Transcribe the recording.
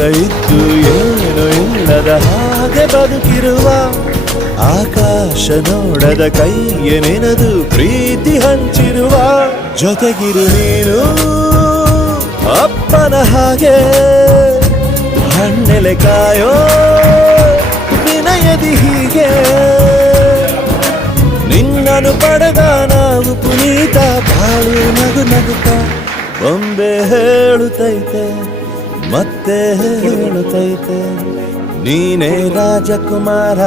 ಎಲ್ಲ ಇದ್ದು ಏನು ಇಲ್ಲದ ಹಾಗೆ ಬದುಕಿರುವ ಆಕಾಶ ನೋಡದ ಕೈಯ ನೆನೆದು ಪ್ರೀತಿ ಹಂಚಿರುವ ಜೊತೆಗಿರು ನೀನು ಅಪ್ಪನ ಹಾಗೆ ಹಣ್ಣೆಲೆ ಕಾಯೋ ವಿನಯದಿ ಹೀಗೆ ನಿನ್ನನು ಪಡೆದ ನಾವು ಪುನೀತ ಬಾಳು ನಗು ನಗುತ್ತ ಬೊಂಬೆ ಹೇಳುತ್ತೈತೆ ಮತ್ತೆ ಹೇಳುತ್ತೈತೆ ನೀನೇ ರಾಜಕುಮಾರ.